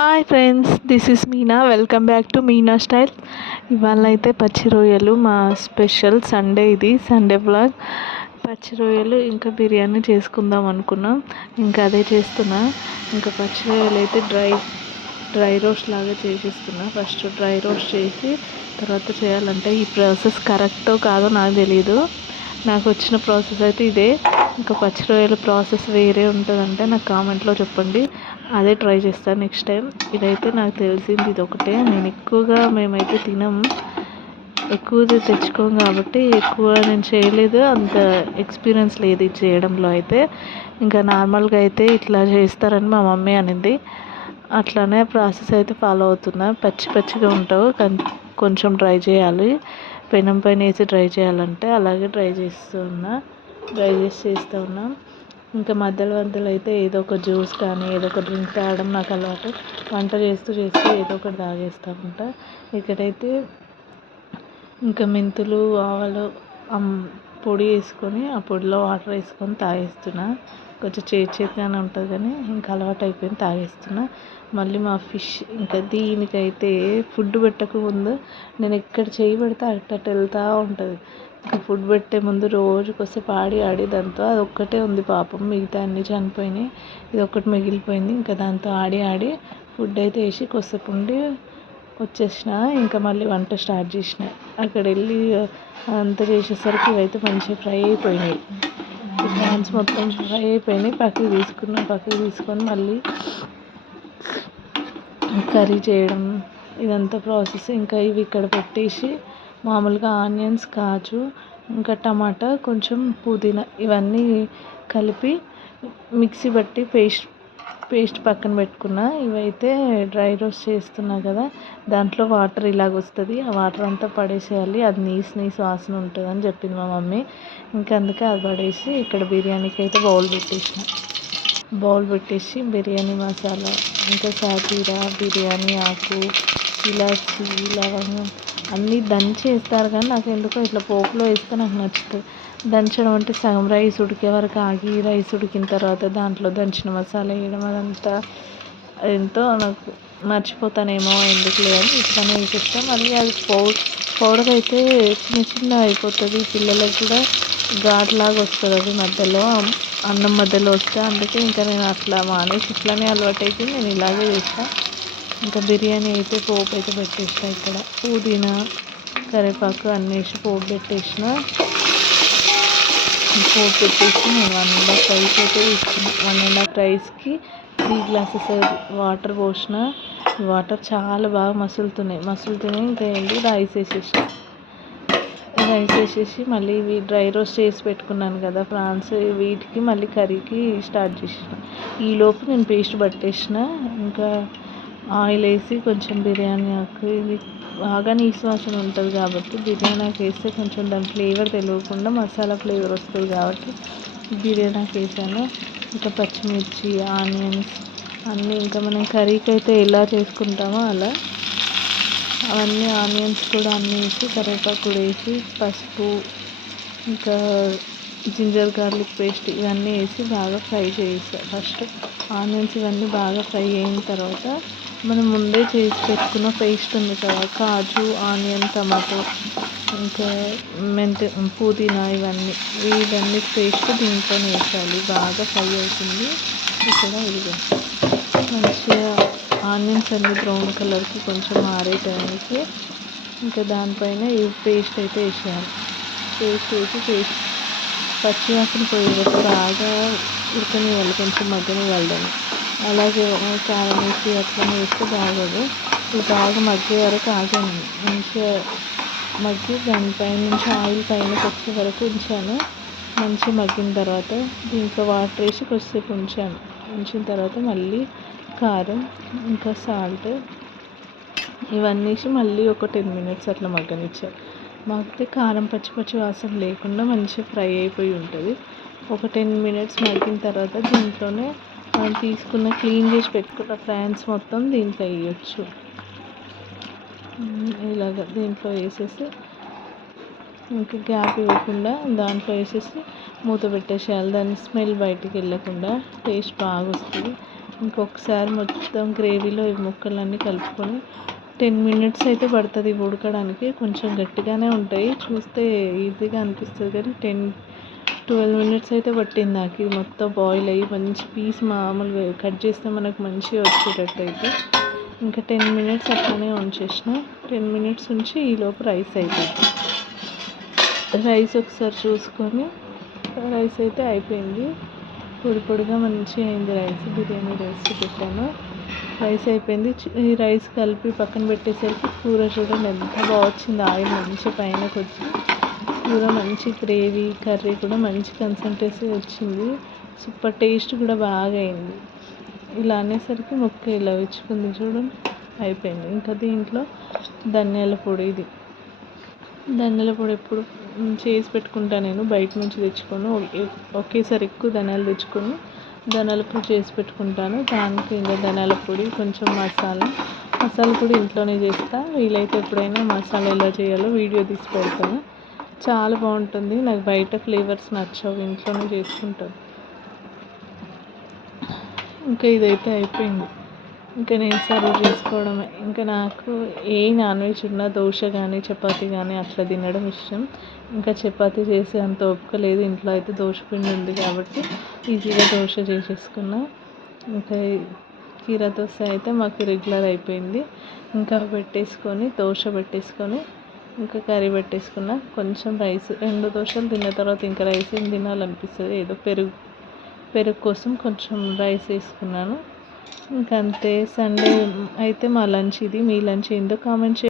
Hi friends, this is Meena. Welcome back to Meena style. ఇవాళ అయితే పచ్చి రొయ్యలు మా స్పెషల్ సండే, ఇది సండే బ్లాగ్. పచ్చి రొయ్యలు ఇంకా బిర్యానీ చేసుకుందాం అనుకున్నాం, ఇంకా అదే చేస్తున్నా. ఇంకా పచ్చి రొయ్యలు అయితే డ్రై రోస్ట్ లాగా చేసేస్తున్నా. ఫస్ట్ డ్రై రోస్ట్ చేసి తర్వాత చేయాలంటే ఈ ప్రాసెస్ కరెక్టో కాదో నాకు తెలీదు. నాకు వచ్చిన ప్రాసెస్ అయితే ఇదే. ఇంకా పచ్చి రొయ్యల ప్రాసెస్ వేరే ఉంటుందంటే నాకు కామెంట్లో చెప్పండి, అదే ట్రై చేస్తాను నెక్స్ట్ టైం. ఇదైతే నాకు తెలిసింది ఇది ఒకటే. మేమైతే తినము, ఎక్కువ తెచ్చుకోం కాబట్టి ఎక్కువ నేను చేయలేదు, అంత ఎక్స్పీరియన్స్ లేదు ఇది చేయడంలో అయితే. ఇంకా నార్మల్గా అయితే ఇట్లా చేస్తారని మా మమ్మీ అనింది, అట్లానే ప్రాసెస్ అయితే ఫాలో అవుతున్నా. పచ్చిగా ఉంటావు కానీ కొంచెం డ్రై చేయాలి, పెనం పైన వేసి డ్రై చేయాలంటే అలాగే డ్రై చేస్తూ ఉన్నా. ఇంకా మధ్యలో అయితే ఏదో ఒక జ్యూస్ కానీ ఏదో ఒక డ్రింక్ తాగడం నాకు అలవాటు. వంట చేస్తూ ఏదో ఒకటి తాగేస్తూ ఉంటా. ఇక్కడైతే ఇంకా మెంతులు, ఆవాలు పొడి వేసుకొని ఆ పొడిలో వాటర్ వేసుకొని తాగేస్తున్నా. కొంచెం చేతిగానే ఉంటుంది కానీ ఇంకా అలవాటు అయిపోయింది, తాగేస్తున్నా. మళ్ళీ మా ఫిష్ ఇంకా దీనికైతే ఫుడ్ పెట్టకముందు నేను ఎక్కడ చేయి పెడితే అట్ట వెళ్తూ ఉంటుంది. ఇంకా ఫుడ్ పెట్టే ముందు రోజుకొసేపు ఆడి దాంతో అది ఒక్కటే ఉంది పాపం, మిగతా అన్నీ చనిపోయినాయి, ఇది ఒక్కటి మిగిలిపోయింది. ఇంకా దాంతో ఆడి ఫుడ్ అయితే వేసి కొద్దిసేపు ఉండి వచ్చేసిన. ఇంకా మళ్ళీ వంట స్టార్ట్ చేసిన. అక్కడ వెళ్ళి అంతా చేసేసరికి ఇవైతే మంచిగా ఫ్రై అయిపోయినాయి. ప్రాన్స్ మొత్తం ఫ్రై అయిపోయినాయి. పక్కకి తీసుకొని మళ్ళీ కర్రీ చేయడం ఇదంతా ప్రాసెస్. ఇంకా ఇవి ఇక్కడ పెట్టేసి మామూలుగా ఆనియన్స్, కాజు, ఇంకా టమాటా, కొంచెం పుదీనా ఇవన్నీ కలిపి మిక్సీ బట్టి పేస్ట్ పక్కన పెట్టుకున్నా. ఇవైతే డ్రై రోస్ట్ చేస్తున్నా కదా, దాంట్లో వాటర్ ఇలాగ వస్తుంది, ఆ వాటర్ అంతా పడేసేయాలి, అది నీసు వాసన ఉంటుంది అని చెప్పింది మా మమ్మీ. ఇంకా అందుకే అది పడేసి ఇక్కడ బిర్యానీకి అయితే బౌల్ పెట్టేసి బిర్యానీ మసాలా, ఇంకా సాజీరా, బిర్యానీ ఆకు, ఇలాచి, లవంగం అన్నీ దంచి వేస్తారు కానీ నాకు ఎందుకో ఇట్లా పోపులో వేస్తే నాకు నచ్చుతుంది. దంచడం అంటే సగం రైస్ ఉడికే వరకు ఆగి, రైస్ ఉడికిన తర్వాత దాంట్లో దంచిన మసాలా వేయడం, అదంతా ఎంతో నాకు మర్చిపోతానేమో ఎందుకులే అని ఇట్లానే వేసేస్తాను. మళ్ళీ అది పౌడర్ అయితే చిన్న అయిపోతుంది, పిల్లలకు కూడా ఘాట్లాగా వస్తుంది, అది మధ్యలో అన్నం మధ్యలో వస్తే. అందుకే ఇంకా నేను అట్లా మానేసి ఇట్లానే అలవాటు అయిపోయింది, నేను ఇలాగే చేస్తాను. ఇంకా బిర్యానీ అయితే పోపు అయితే పెట్టేసిన. ఇక్కడ పుదీనా, కరివేపాకు అన్నీ వేసి పోపు పెట్టేసి నేను 1.5 రైస్ అయితే తీసుకున్నాను. 1.5 రైస్కి 3 గ్లాసెస్ వాటర్ పోసిన. వాటర్ చాలా బాగా మసులుతున్నాయి. ఇంకా వెళ్ళి రైస్ వేసేసి మళ్ళీ ఇవి డ్రై రోస్ట్ చేసి పెట్టుకున్నాను కదా ప్రాన్స్, వీటికి మళ్ళీ కర్రీకి స్టార్ట్ చేసిన. ఈలోపు నేను పేస్ట్ పట్టేసిన. ఇంకా ఆయిల్ వేసి కొంచెం బిర్యానీ ఆకు, ఇది బాగా నీసు వాసన ఉంటుంది కాబట్టి బిర్యానీ ఆకు వేస్తే కొంచెం దాని ఫ్లేవర్ తెలియకుండా మసాలా ఫ్లేవర్ వస్తుంది కాబట్టి బిర్యానీ ఆకు వేసాను. ఇంకా పచ్చిమిర్చి, ఆనియన్స్ అన్నీ ఇంకా మనం కర్రీకి అయితే ఎలా చేసుకుంటామో అలా అవన్నీ ఆనియన్స్ కూడా అన్నీ వేసి, కరివేపాకు కూడా వేసి, పసుపు, ఇంకా జింజర్ గార్లిక్ పేస్ట్ ఇవన్నీ వేసి బాగా ఫ్రై చేసాను. ఫస్ట్ ఆనియన్స్ ఇవన్నీ బాగా ఫ్రై అయిన తర్వాత మనం ముందే చేసి పెట్టుకున్న పేస్ట్ ఉంది కదా, కాజు, ఆనియన్, టమాటో, ఇంకా పుదీనా వీటన్ని పేస్ట్ దీంట్లో వేసాలి. బాగా ఫ్రై అవుతుంది. ఇక్కడ ఇది మంచిగా ఆనియన్స్ అన్ని బ్రౌన్ కలర్కి కొంచెం ఆరే టైంకి ఇంకా దానిపైన ఈ పేస్ట్ అయితే వేసేయాలి. పేస్ట్ వేసి పచ్చివాసన పోయే వరకు బాగా ఉడకనివ్వాలి, కొంచెం మగ్గనివ్వాలి దాన్ని. అలాగే కారం వేసి అట్లనే వేస్తే బాగోదు. ఇది బాగా మగ్గే వరకు ఆగాను, మంచిగా మగ్గి దానిపైన నుంచి ఆయిల్ పైనకి వచ్చే వరకు ఉంచాను. మంచిగా మగ్గిన తర్వాత దీంట్లో వాటర్ వేసి కొద్దిసేపు ఉంచిన తర్వాత మళ్ళీ కారం, ఇంకా సాల్ట్ ఇవన్నీ వేసి మళ్ళీ ఒక 10 minutes అట్లా మగ్గనిచ్చాను. మగ్గితే కారం పచ్చి వాసన లేకుండా మంచిగా ఫ్రై అయిపోయి ఉంటుంది. ఒక 10 minutes మగ్గిన తర్వాత దీంట్లోనే మనం క్లీన్ చేసి పెట్టుకున్న ప్రాన్స్ మొత్తం దీంట్లో వేయచ్చు. ఇలాగ దీంట్లో వేసేసి ఇంకా గ్యాప్ ఇవ్వకుండా దాంట్లో వేసేసి మూత పెట్టేసేయాలి. దాని స్మెల్ బయటికి వెళ్ళకుండా టేస్ట్ బాగా వస్తుంది. ఇంకొకసారి మొత్తం గ్రేవీలో ఈ ముక్కలన్నీ కలుపుకొని 10 మినిట్స్ అయితే పడుతుంది ఉడకడానికి. కొంచెం గట్టిగానే ఉంటాయి, చూస్తే ఈజీగా అనిపిస్తుంది కానీ 10-12 మినిట్స్ అయితే పట్టింది నాకు ఇది మొత్తం బాయిల్ అయ్యి మంచి పీస్ మామూలుగా కట్ చేస్తే మనకు మంచిగా వచ్చేటట్టు అయితే. ఇంకా 10 మినిట్స్ అట్లనే ఉంచేసిన. 10 మినిట్స్ ఉంచి ఈలోపు రైస్ అయిపోయింది. రైస్ ఒకసారి చూసుకొని రైస్ అయితే అయిపోయింది. పొడి పొడిగా మంచిగా అయింది రైస్. బిర్యానీ రైస్ పెట్టాను, రైస్ అయిపోయింది. ఈ రైస్ కలిపి పక్కన పెట్టేసరికి కూర చూడండి ఎంత బాగా వచ్చింది. ఆయిల్ మంచి పైనకి వచ్చి కూర మంచి గ్రేవీ కర్రీ కూడా మంచి కన్సిస్టెన్సీ వచ్చింది. సూపర్ టేస్ట్ కూడా బాగా అయింది. ఇలా అనేసరికి ముక్క ఇలా విచ్చుకుంది చూడండి, అయిపోయింది. ఇంకా దీంట్లో ధనియాల పొడి, ఇది ధనియాల పొడి ఎప్పుడు చేసి పెట్టుకుంటా నేను, బయట నుంచి తెచ్చుకొని ఒకేసారి ఎక్కువ ధనియాలు తెచ్చుకొని ధనియాల పొడి చేసి పెట్టుకుంటాను. దానికి ఇంకా ధనియాల పొడి కొంచెం మసాలా పొడి ఇంట్లోనే చేస్తా. వీలైతే ఎప్పుడైనా మసాలా ఎలా చేయాలో వీడియో తీసి పెడతాను. చాలా బాగుంటుంది. నాకు బయట ఫ్లేవర్స్ నచ్చవు, ఇంట్లోనే చేసుకుంటాను. ఇంకా ఇదైతే అయిపోయింది. ఇంకా నేను సర్వ్ చేసుకోవడమే. ఇంకా నాకు ఏ నాన్ వెజ్ ఉన్నా దోశ కానీ చపాతీ కానీ అట్లా తినడం ఇష్టం. ఇంకా చపాతీ చేసే అంత ఓపిక లేదు ఇంట్లో. అయితే దోశ పిండి ఉంది కాబట్టి ఈజీగా దోశ చేసేసుకున్నా. ఇంకా కీరా దోశ అయితే మాకు రెగ్యులర్ అయిపోయింది. ఇంకా దోశ పెట్టేసుకొని ఇంకా కర్రీ పెట్టేసుకున్నా. కొంచెం రైస్, 2 దోశలు తిన్న తర్వాత ఇంకా రైస్ ఏం తినాలనిపిస్తుంది. ఏదో పెరుగు కోసం కొంచెం రైస్ వేసుకున్నాను. ఇంకంతే. సండే అయితే మా లంచ్ ఇది. మీ లంచ్ ఏందో కామెంట్ చేయండి.